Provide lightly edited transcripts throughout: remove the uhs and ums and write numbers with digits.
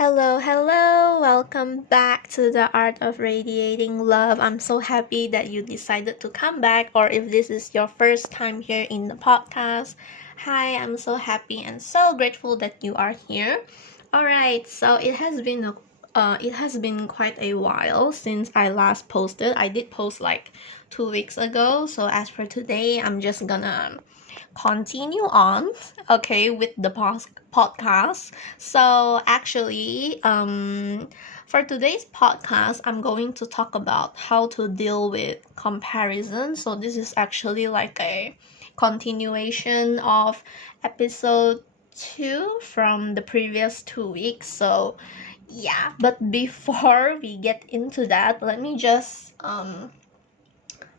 Hello, welcome back to the Art of Radiating Love. I'm so happy that you decided to come back, or if this is your first time here in the podcast. Hi, I'm so happy and so grateful that you are here. Alright, so it has been quite a while since I last posted. I did post like 2 weeks ago, so as for today, I'm just gonna continue on, okay, with the podcast. So actually, for today's podcast, I'm going to talk about how to deal with comparison. So this is actually like a continuation of episode 2 from the previous 2 weeks. So yeah, but before we get into that, let me just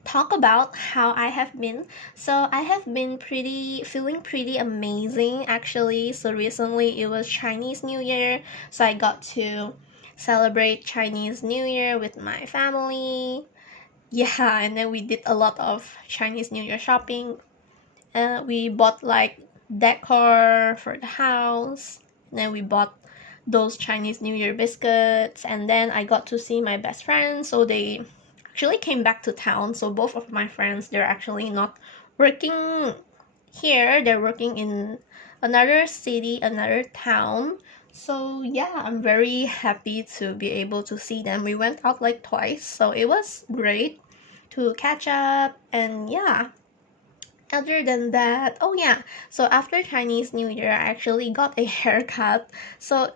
talk about how I have been. So I have been feeling pretty amazing actually. So recently it was Chinese New Year, so I got to celebrate Chinese New Year with my family. Yeah, and then we did a lot of Chinese New Year shopping. We bought like decor for the house. And then we bought those Chinese New Year biscuits, and then I got to see my best friends. So they actually came back to town. So both of my friends, they're actually not working here. They're working in another city, another town. So yeah, I'm very happy to be able to see them. We went out like twice, so it was great to catch up. And yeah, other than that, oh yeah, so after Chinese New Year, I actually got a haircut. So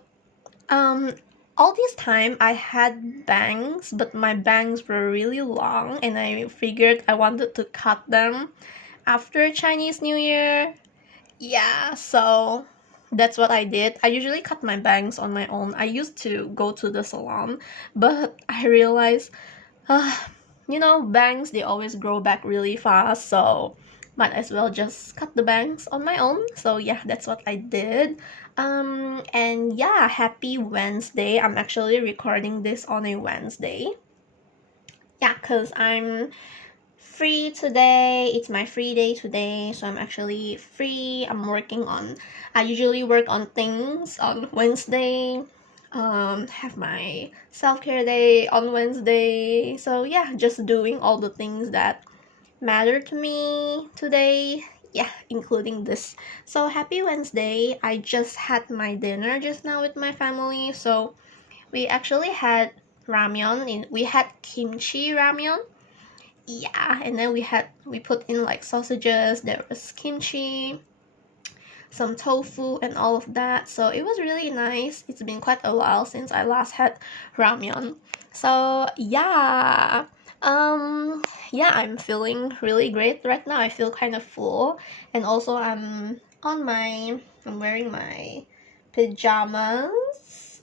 um all this time I had bangs, but my bangs were really long, and I figured I wanted to cut them after Chinese New Year. Yeah, so that's what I did. I usually cut my bangs on my own. I used to go to the salon, but I realized, uh, bangs, they always grow back really fast, so might as well just cut the bangs on my own. So yeah, that's what I did. And yeah, happy Wednesday. I'm actually recording this on a Wednesday. Yeah, because I'm free today. It's my free day today, so I'm actually free. I usually work on things on Wednesday. Have my self-care day on Wednesday. So yeah, just doing all the things that matter to me today. Yeah, including this. So happy Wednesday. I just had my dinner just now with my family. So we actually had we had kimchi ramyeon. Yeah, and then we put in like sausages, there was kimchi, some tofu and all of that. So it was really nice. It's been quite a while since I last had ramyeon. So yeah. Yeah, I'm feeling really great right now. I feel kind of full, and also I'm wearing my pajamas.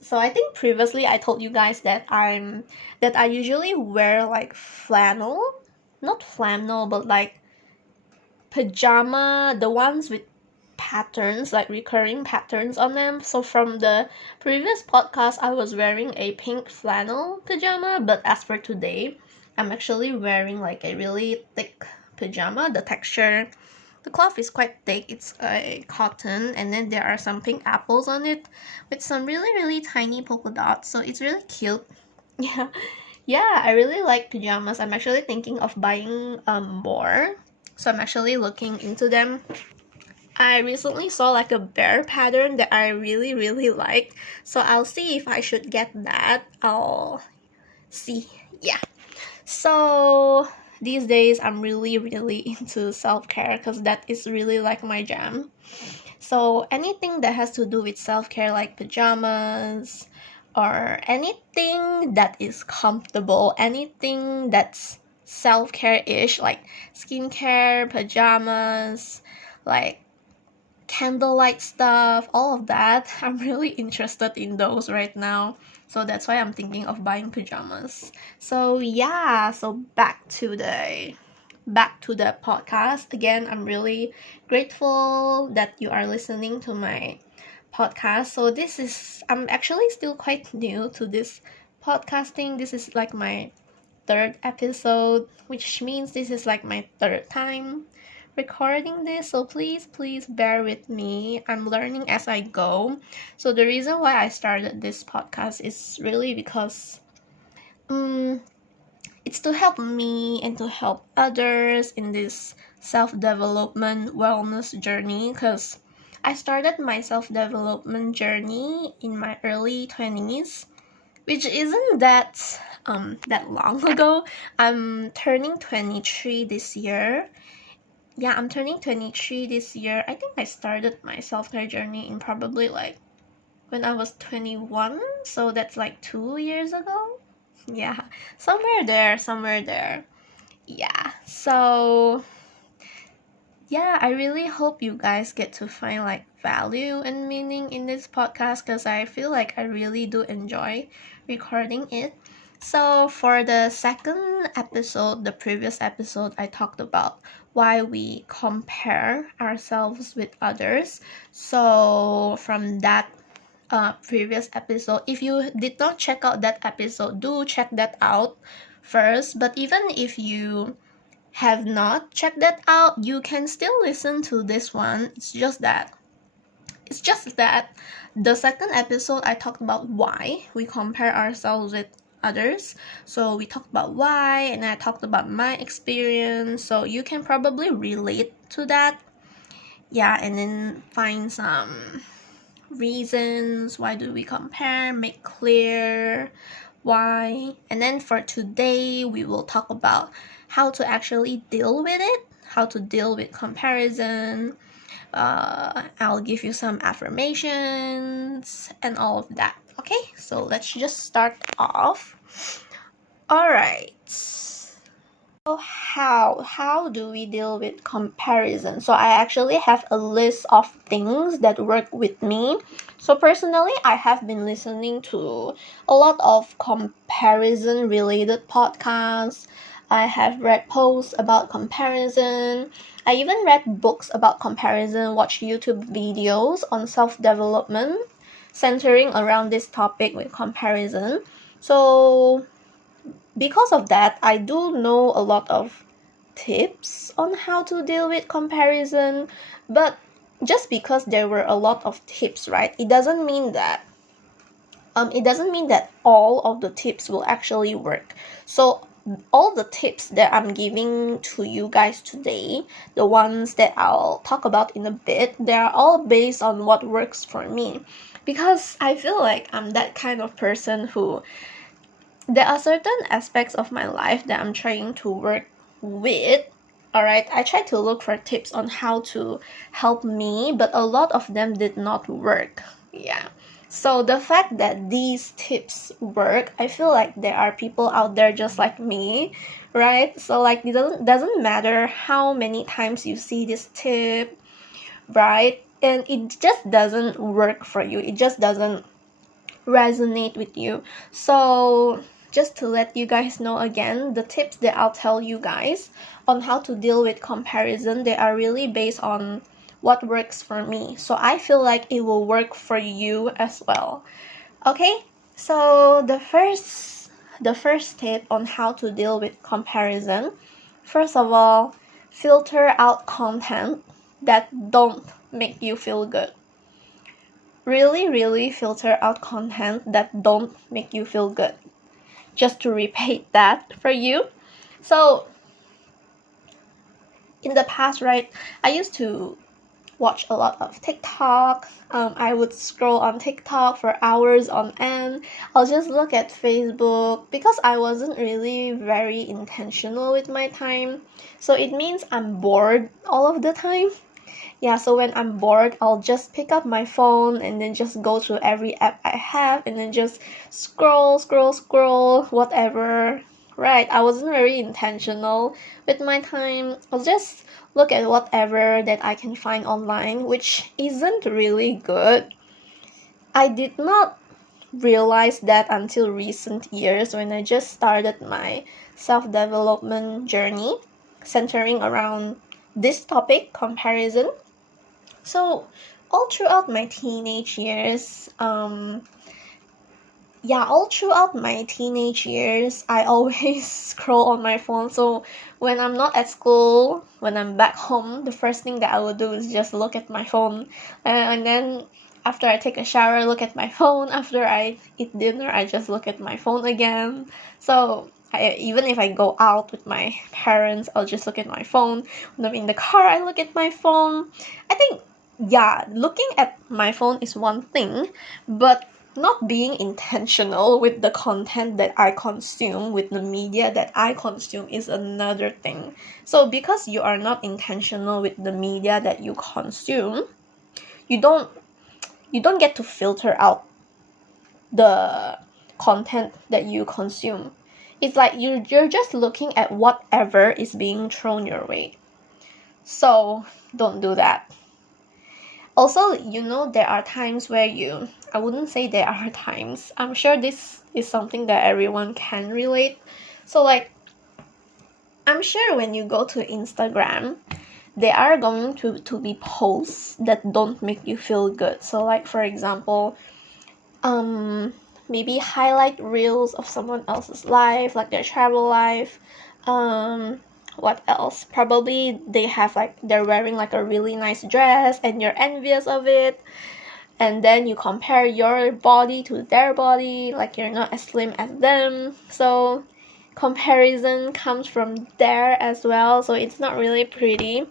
So I think previously I told you guys that I usually wear like flannel, not flannel, but like pajama, the ones with patterns, like recurring patterns on them. So from the previous podcast, I was wearing a pink flannel pajama, but as for today, I'm actually wearing like a really thick pajama. The cloth is quite thick. It's a cotton, and then there are some pink apples on it with some really, really tiny polka dots. So it's really cute. Yeah. Yeah, I really like pajamas. I'm actually thinking of buying more. So I'm actually looking into them. I recently saw like a bear pattern that I really, really like. So I'll see if I should get that. I'll see. Yeah. So these days I'm really, really into self-care because that is really like my jam. So anything that has to do with self-care, like pajamas or anything that is comfortable, anything that's self-care-ish, like skincare, pajamas, like candlelight stuff, all of that. I'm really interested in those right now. So that's why I'm thinking of buying pajamas. So yeah, so back to the podcast. Again, I'm really grateful that you are listening to my podcast. So I'm actually still quite new to this podcasting. This is like my third episode, which means this is like my third time recording this, so please bear with me. I'm learning as I go. So the reason why I started this podcast is really because it's to help me and to help others in this self-development wellness journey, because I started my self-development journey in my early 20s, which isn't that long ago. I'm turning 23 this year. Yeah, I'm turning 23 this year. I think I started my self-care journey in probably like when I was 21, so that's like 2 years ago. Yeah, somewhere there. Yeah, so yeah, I really hope you guys get to find like value and meaning in this podcast, because I feel like I really do enjoy recording it. So for the second episode, the previous episode, I talked about why we compare ourselves with others. So from that previous episode, if you did not check out that episode, do check that out first. But even if you have not checked that out, you can still listen to this one. It's just that the second episode I talked about why we compare ourselves with others. So we talked about why, and I talked about my experience, so you can probably relate to that. Yeah, and then find some reasons why do we compare, make clear why. And then for today, we will talk about how to actually deal with it, how to deal with comparison. I'll give you some affirmations and all of that. Okay, so let's just start off. All right. So how do we deal with comparison? So I actually have a list of things that work with me. So personally, I have been listening to a lot of comparison related podcasts. I have read posts about comparison. I even read books about comparison, watched YouTube videos on self-development centering around this topic with comparison. So because of that, I do know a lot of tips on how to deal with comparison, but just because there were a lot of tips, right, it doesn't mean that all of the tips will actually work. So all the tips that I'm giving to you guys today, the ones that I'll talk about in a bit, they are all based on what works for me, because I feel like I'm that kind of person who there are certain aspects of my life that I'm trying to work with. Alright, I tried to look for tips on how to help me, but a lot of them did not work. Yeah. So the fact that these tips work, I feel like there are people out there just like me, right? So like it doesn't matter how many times you see this tip, right? And it just doesn't work for you. It just doesn't resonate with you. So just to let you guys know again, the tips that I'll tell you guys on how to deal with comparison, they are really based on what works for me. So I feel like it will work for you as well. Okay? So the first tip on how to deal with comparison, first of all, filter out content that don't make you feel good. Really filter out content that don't make you feel good. Just to repeat that for you. So in the past, right, I used to watch a lot of TikTok. I would scroll on TikTok for hours on end. I'll just look at Facebook because I wasn't really very intentional with my time. So it means I'm bored all of the time. Yeah, so when I'm bored, I'll just pick up my phone and then just go through every app I have and then just scroll, whatever. Right, I wasn't very intentional with my time. I'll just look at whatever that I can find online, which isn't really good. I did not realize that until recent years when I just started my self-development journey centering around this topic, comparison. So all throughout my teenage years, yeah, all throughout my teenage years, I always scroll on my phone. So when I'm not at school, when I'm back home, the first thing that I will do is just look at my phone. And then after I take a shower, look at my phone. After I eat dinner, I just look at my phone again. So even if I go out with my parents, I'll just look at my phone. When I'm in the car, I look at my phone. I think, yeah, looking at my phone is one thing, but not being intentional with the content that I consume, with the media that I consume, is another thing. So because you are not intentional with the media that you consume, you don't get to filter out the content that you consume. It's like you're just looking at whatever is being thrown your way. So don't do that. Also, there are times where I wouldn't say there are times. I'm sure this is something that everyone can relate. So like, I'm sure when you go to Instagram, there are going to be posts that don't make you feel good. So like, for example, maybe highlight reels of someone else's life, like their travel life. What else? Probably they're wearing like a really nice dress and you're envious of it. And then you compare your body to their body, like you're not as slim as them. So comparison comes from there as well. So it's not really pretty.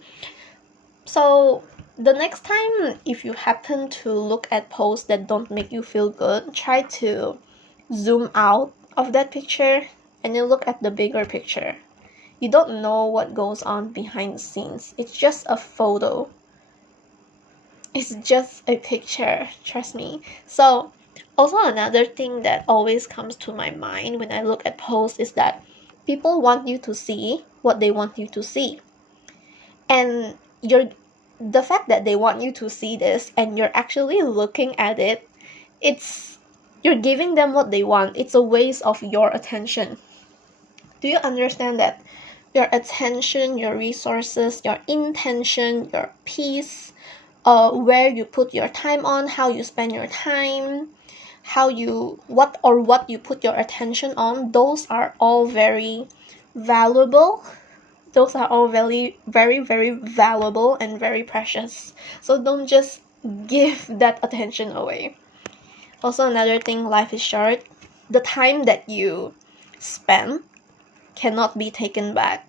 So the next time, if you happen to look at posts that don't make you feel good, try to zoom out of that picture and then look at the bigger picture. You don't know what goes on behind the scenes. It's just a photo. It's just a picture, trust me. So also another thing that always comes to my mind when I look at posts is that people want you to see what they want you to see. And the fact that they want you to see this and you're actually looking at it, you're giving them what they want. It's a waste of your attention. Do you understand that your attention, your resources, your intention, your peace, where you put your time on, how you spend your time, what you put your attention on, those are all very valuable. Those are all very, very, very valuable and very precious. So don't just give that attention away. Also, another thing, life is short. The time that you spend cannot be taken back.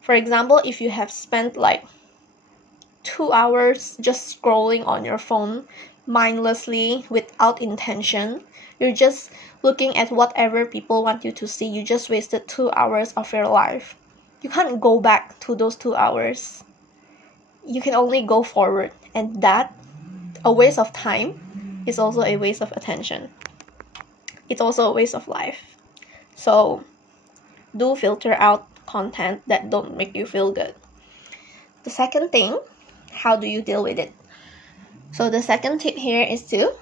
For example, if you have spent like 2 hours just scrolling on your phone mindlessly without intention, you're just looking at whatever people want you to see. You just wasted 2 hours of your life. You can't go back to those 2 hours. You can only go forward, and that, a waste of time, is also a waste of attention. It's also a waste of life. So do filter out content that don't make you feel good. The second thing, how do you deal with it? So the second tip here is to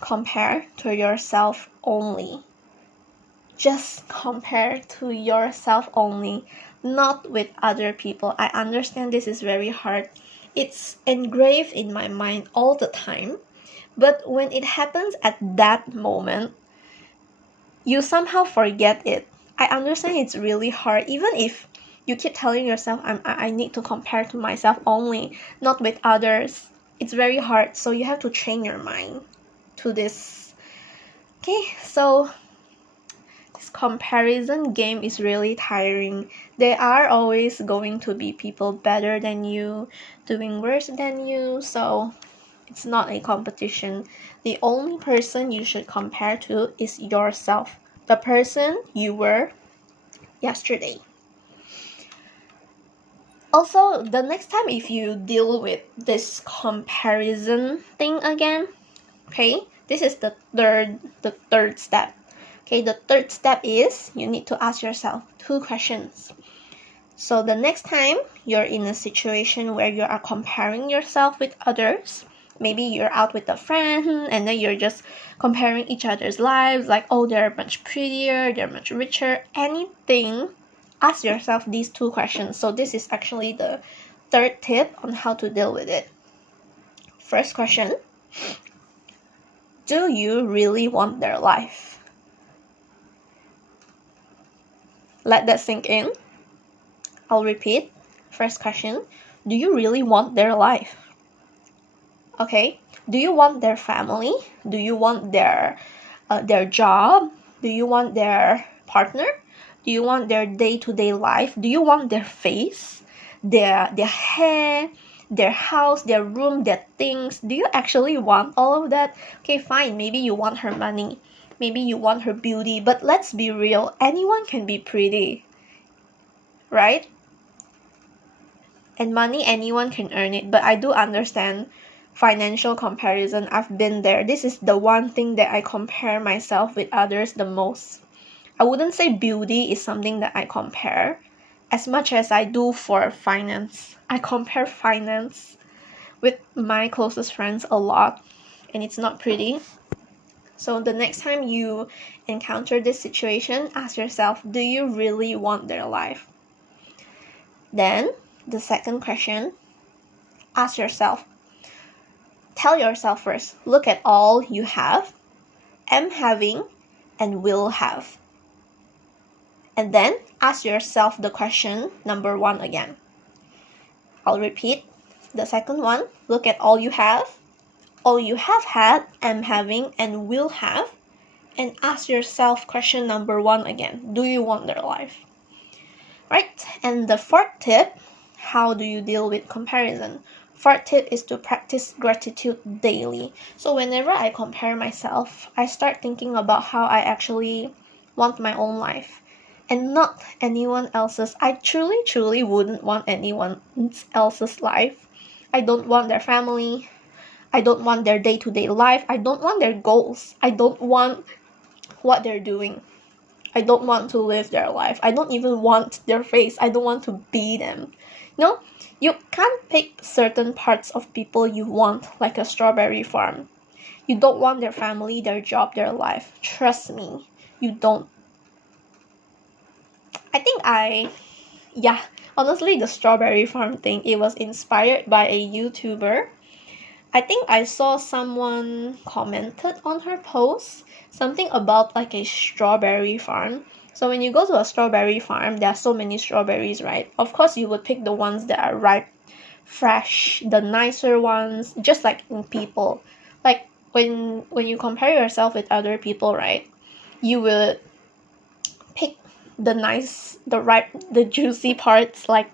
compare to yourself only. Just compare to yourself only, not with other people. I understand this is very hard. It's engraved in my mind all the time. But when it happens at that moment, you somehow forget it. I understand it's really hard. Even if you keep telling yourself, I need to compare to myself only, not with others. It's very hard. So you have to train your mind to this. Okay, so this comparison game is really tiring. There are always going to be people better than you, doing worse than you, so it's not a competition. The only person you should compare to is yourself, the person you were yesterday. Also, the next time if you deal with this comparison thing again, okay, this is the third step. Okay, the third step is you need to ask yourself 2 questions. So the next time you're in a situation where you are comparing yourself with others, maybe you're out with a friend and then you're just comparing each other's lives, like, oh, they're much prettier, they're much richer, anything, ask yourself these 2 questions. So this is actually the third tip on how to deal with it. First question, do you really want their life? Let that sink in. I'll repeat. First question, do you really want their life? Okay, do you want their family? Do you want their job? Do you want their partner? Do you want their day-to-day life? Do you want their face, their hair, their house, their room, their things? Do you actually want all of that? Okay, fine, maybe you want her money, maybe you want her beauty, but let's be real, anyone can be pretty, right? And money, anyone can earn it, but I do understand financial comparison. I've been there. This is the one thing that I compare myself with others the most. I wouldn't say beauty is something that I compare as much as I do for finance. I compare finance with my closest friends a lot, and it's not pretty. So the next time you encounter this situation, ask yourself, do you really want their life? Then the second question, ask yourself, tell yourself first, look at all you have, am having, and will have. And then ask yourself the question number 1 again. I'll repeat the second one, look at all you have had, am having, and will have. And ask yourself question number 1 again, do you want their life? Right, and the fourth tip, how do you deal with comparison? Fourth tip is to practice gratitude daily. So whenever I compare myself, I start thinking about how I actually want my own life and not anyone else's. I truly wouldn't want anyone else's life. I don't want their family. I don't want their day-to-day life. I don't want their goals. I don't want what they're doing. I don't want to live their life. I don't even want their face. I don't want to be them. No, you can't pick certain parts of people you want, like a strawberry farm. You don't want their family, their job, their life. Trust me, you don't. Honestly, the strawberry farm thing, it was inspired by a YouTuber. I think I saw someone commented on her post something about like a strawberry farm. So when you go to a strawberry farm, there are so many strawberries, right? Of course, you would pick the ones that are ripe, fresh, the nicer ones, just like in people. Like when you compare yourself with other people, right? You would pick the nice, the ripe, the juicy parts, like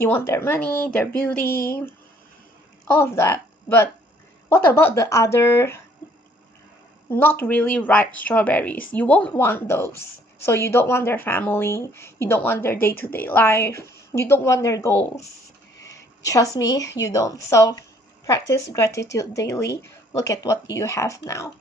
you want their money, their beauty, all of that. But what about the other not really ripe strawberries? You won't want those. So you don't want their family, you don't want their day-to-day life, you don't want their goals. Trust me, you don't. So practice gratitude daily. Look at what you have now.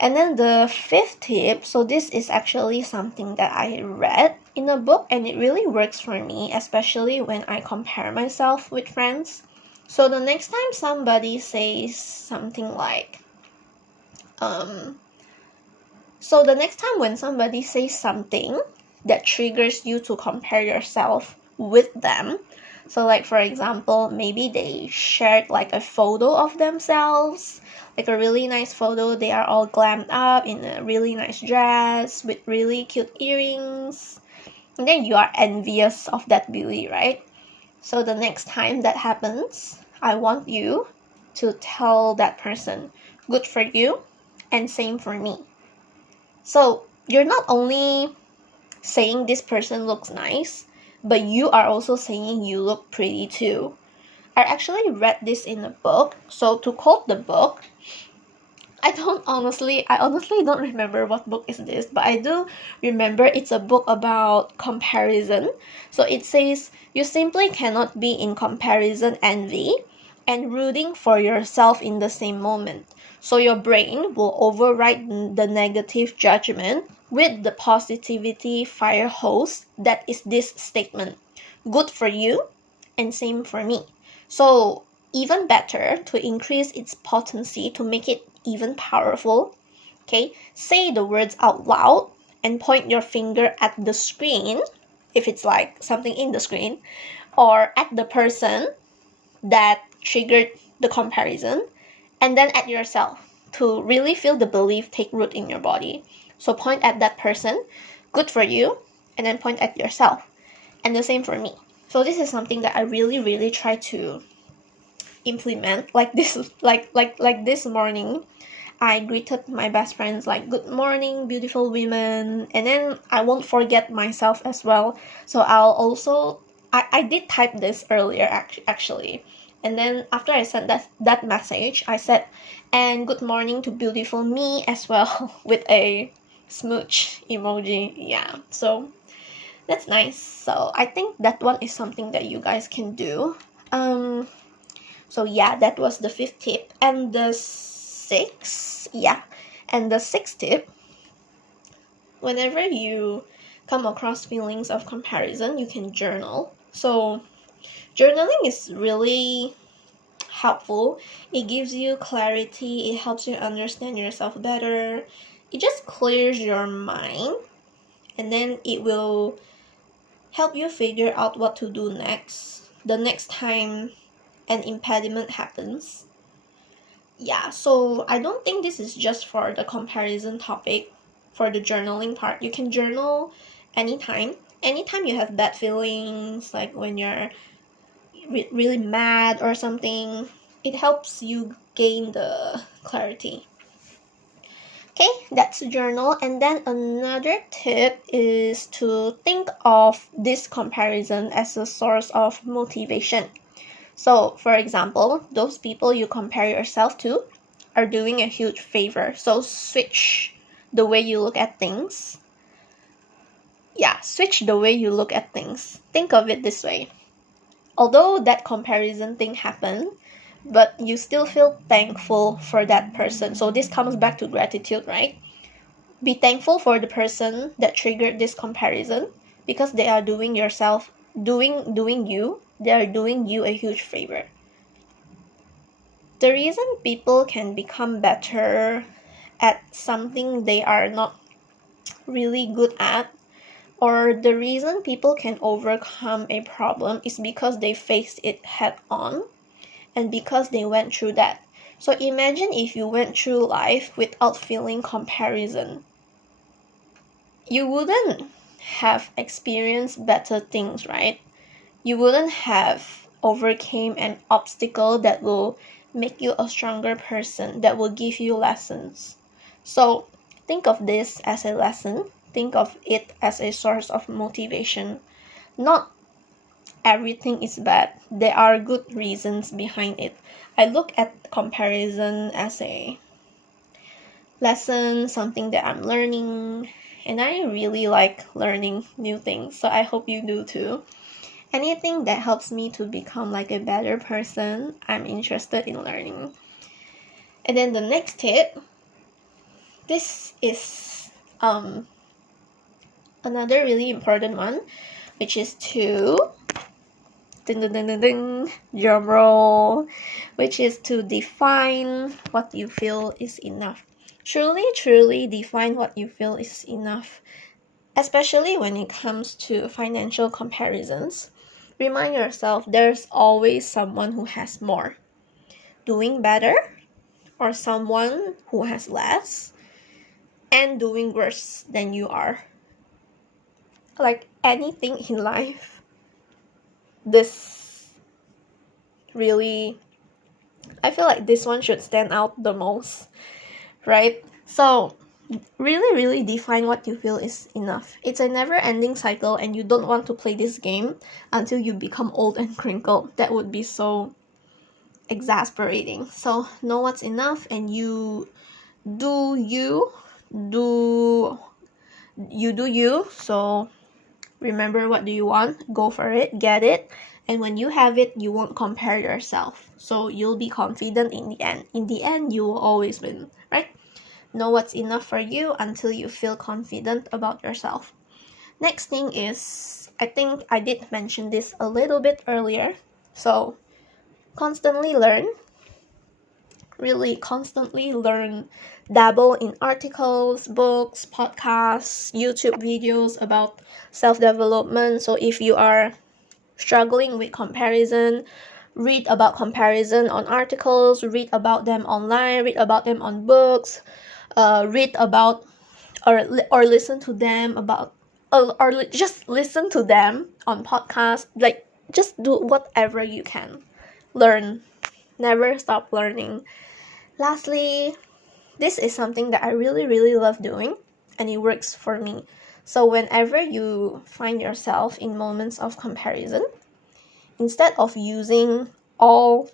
And then the fifth tip, so this is actually something that I read in a book and it really works for me, especially when I compare myself with friends. So the next time somebody says something like, so the next time when somebody says something that triggers you to compare yourself with them, so like for example, maybe they shared like a photo of themselves, like a really nice photo, they are all glammed up in a really nice dress with really cute earrings, and then you are envious of that beauty, right? So the next time that happens, I want you to tell that person, good for you, and same for me. So you're not only saying this person looks nice, but you are also saying you look pretty too. I actually read this in a book. So to quote the book, I honestly don't remember what book is this, but I do remember it's a book about comparison. So it says, you simply cannot be in comparison envy and rooting for yourself in the same moment. So your brain will override the negative judgment with the positivity fire hose that is this statement. Good for you and same for me. So even better, to increase its potency, to make it even powerful, okay, say the words out loud and point your finger at the screen, if it's like something in the screen, or at the person that triggered the comparison, and then at yourself to really feel the belief take root in your body. So point at that person, good for you, and then point at yourself. And the same for me. So this is something that I really try to implement. Like this morning, I greeted my best friends like, good morning, beautiful women. And then I won't forget myself as well. So I'll also, I did type this earlier actually. And then after I sent that message, I said, and good morning to beautiful me as well with a smooch emoji. Yeah, so that's nice. So I think that one is something that you guys can do. So yeah, that was the fifth tip. And the sixth tip, whenever you come across feelings of comparison, you can journal. So journaling is really helpful. It gives you clarity, it helps you understand yourself better, it just clears your mind, and then it will help you figure out what to do next the next time an impediment happens. Yeah, so I don't think this is just for the comparison topic. For the journaling part, you can journal anytime you have bad feelings, like when you're really mad or something. It helps you gain the clarity. Okay, that's journal. And then another tip is to think of this comparison as a source of motivation. So for example, those people you compare yourself to are doing a huge favor. So switch the way you look at things. Yeah, switch the way you look at things. Think of it this way. Although that comparison thing happened, but you still feel thankful for that person. So this comes back to gratitude, right? Be thankful for the person that triggered this comparison, because they are doing you a huge favor. The reason people can become better at something they are not really good at, or the reason people can overcome a problem, is because they faced it head on and because they went through that. So imagine if you went through life without feeling comparison. You wouldn't have experienced better things, right? You wouldn't have overcame an obstacle that will make you a stronger person, that will give you lessons. So think of this as a lesson. Think of it as a source of motivation. Not everything is bad. There are good reasons behind it. I look at comparison as a lesson, something that I'm learning, and I really like learning new things. So I hope you do too. Anything that helps me to become like a better person, I'm interested in learning. And then the next tip, this is another really important one, which is to drum roll, which is to define what you feel is enough. Truly define what you feel is enough, especially when it comes to financial comparisons. Remind yourself there's always someone who has more, doing better, or someone who has less and doing worse than you are. Like anything in life, this really, I feel like this one should stand out the most, right? So really define what you feel is enough. It's a never-ending cycle, and you don't want to play this game until you become old and crinkled. That would be so exasperating. So know what's enough, and you do you. So remember, what do you want? Go for it, get it. And when you have it, you won't compare yourself. So you'll be confident in the end. In the end, you will always win, right? Know what's enough for you until you feel confident about yourself. Next thing is, I think I did mention this a little bit earlier. So constantly learn. Really constantly learn. Dabble in articles, books, podcasts, YouTube videos about self-development. So if you are struggling with comparison, read about comparison on articles, read about them online, read about them on books, read about or listen to them about just listen to them on podcasts. Like, just do whatever you can. Learn. Never stop learning. Lastly, this is something that I really, really love doing, and it works for me. So whenever you find yourself in moments of comparison, instead of using all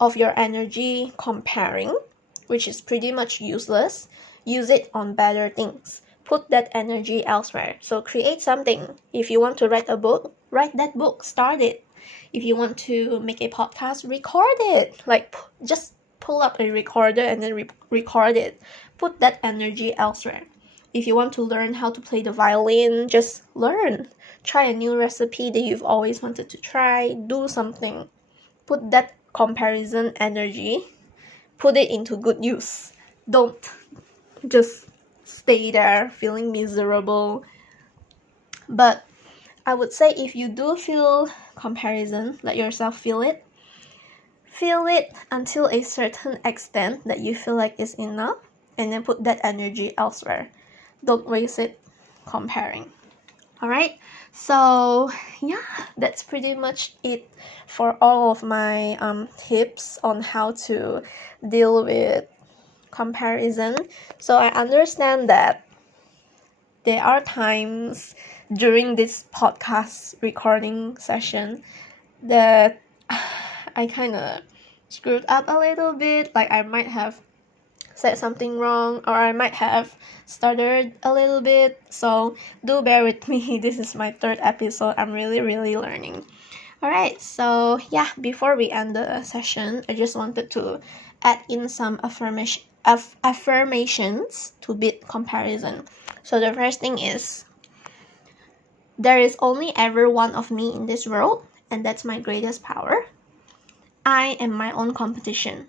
of your energy comparing, which is pretty much useless, use it on better things. Put that energy elsewhere. So create something. If you want to write a book, write that book. Start it. If you want to make a podcast, record it. Like, just pull up a recorder and then record it. Put that energy elsewhere. If you want to learn how to play the violin, just learn. Try a new recipe that you've always wanted to try. Do something. Put that comparison energy, put it into good use. Don't just stay there feeling miserable. But I would say, if you do feel comparison, let yourself feel it. Feel it until a certain extent that you feel like is enough, and then put that energy elsewhere. Don't waste it comparing. Alright, so yeah, that's pretty much it for all of my tips on how to deal with comparison. So I understand that there are times during this podcast recording session that I kind of screwed up a little bit. Like, I might have said something wrong, or I might have stuttered a little bit, so do bear with me. This is my 3rd episode. I'm really, really learning. Alright, so yeah, before we end the session, I just wanted to add in some affirmations to beat comparison. So the first thing is, there is only ever one of me in this world, and that's my greatest power. I am my own competition.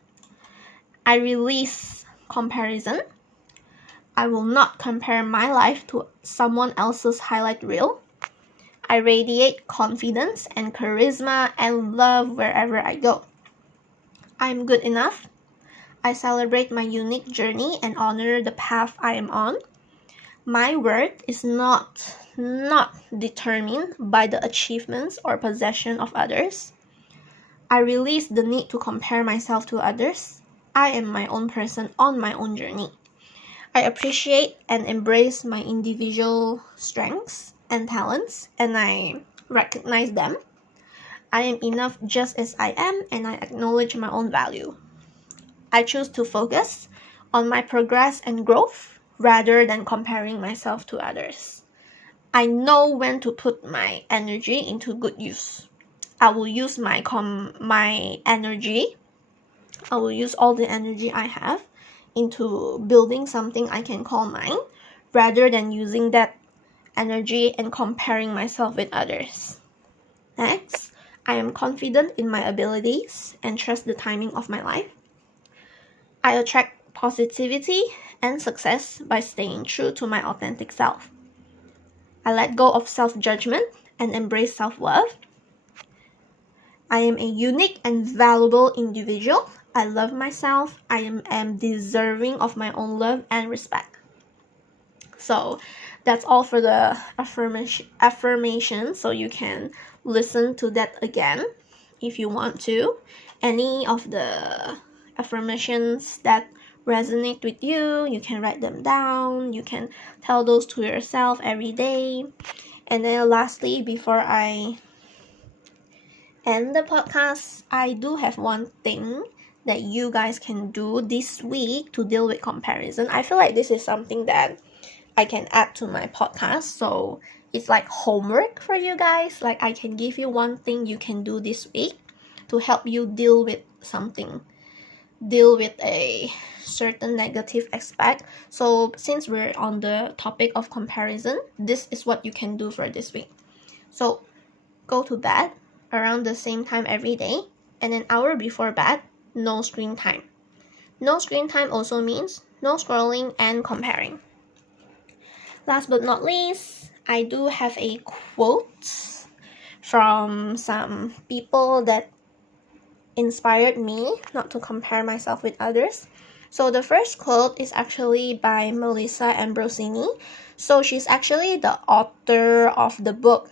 I release comparison. I will not compare my life to someone else's highlight reel. I radiate confidence and charisma and love wherever I go. I'm good enough. I celebrate my unique journey and honor the path I am on. My worth is not determined by the achievements or possession of others. I release the need to compare myself to others. I am my own person on my own journey. I appreciate and embrace my individual strengths and talents, and I recognize them. I am enough just as I am, and I acknowledge my own value. I choose to focus on my progress and growth rather than comparing myself to others. I know when to put my energy into good use. I will use my energy. I will use all the energy I have into building something I can call mine, rather than using that energy and comparing myself with others. Next, I am confident in my abilities and trust the timing of my life. I attract positivity and success by staying true to my authentic self. I let go of self-judgment and embrace self-love. I am a unique and valuable individual. I love myself. I am deserving of my own love and respect. So that's all for the affirmation. So you can listen to that again if you want to. Any of the affirmations that resonate with you, you can write them down. You can tell those to yourself every day. And then lastly, before I end the podcast, I do have one thing that you guys can do this week to deal with comparison. I feel like this is something that I can add to my podcast, so it's like homework for you guys. Like, I can give you one thing you can do this week to help you deal with something, deal with a certain negative aspect. So since we're on the topic of comparison, this is what you can do for this week. So go to bed around the same time every day, and an hour before bed, no screen time. No screen time also means no scrolling and comparing. Last but not least, I do have a quote from some people that inspired me not to compare myself with others. So the first quote is actually by Melissa Ambrosini. So she's actually the author of the book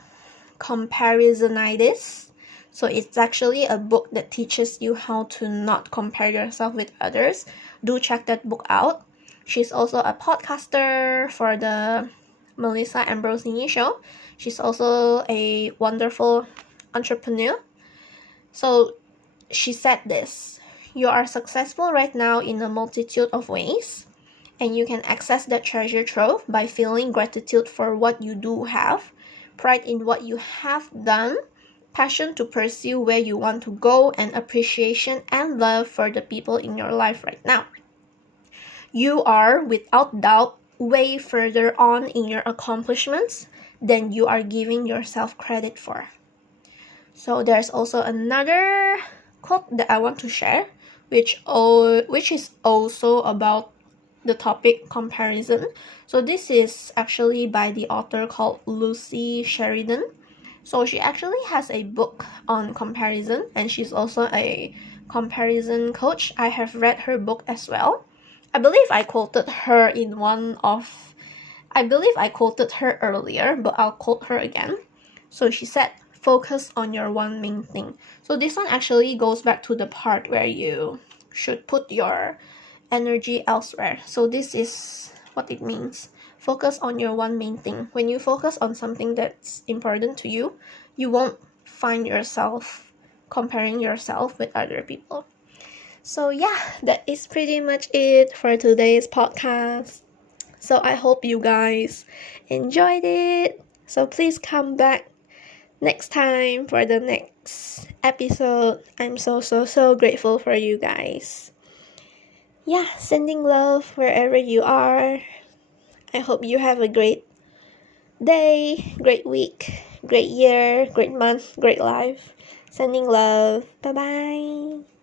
Comparisonitis. So it's actually a book that teaches you how to not compare yourself with others. Do check that book out. She's also a podcaster for the Melissa Ambrosini show. She's also a wonderful entrepreneur. So she said this: you are successful right now in a multitude of ways, and you can access that treasure trove by feeling gratitude for what you do have, pride in what you have done, passion to pursue where you want to go, and appreciation and love for the people in your life right now. You are, without doubt, way further on in your accomplishments than you are giving yourself credit for. So there's also another quote that I want to share, which is also about the topic comparison. So this is actually by the author called Lucy Sheridan. So she actually has a book on comparison, and she's also a comparison coach. I have read her book as well. I believe I quoted her earlier, but I'll quote her again. So she said, focus on your one main thing. So this one actually goes back to the part where you should put your energy elsewhere. So this is what it means. Focus on your one main thing. When you focus on something that's important to you, you won't find yourself comparing yourself with other people. So yeah, that is pretty much it for today's podcast. So I hope you guys enjoyed it. So please come back next time for the next episode. I'm so grateful for you guys. Yeah, sending love wherever you are. I hope you have a great day, great week, great year, great month, great life. Sending love. Bye bye.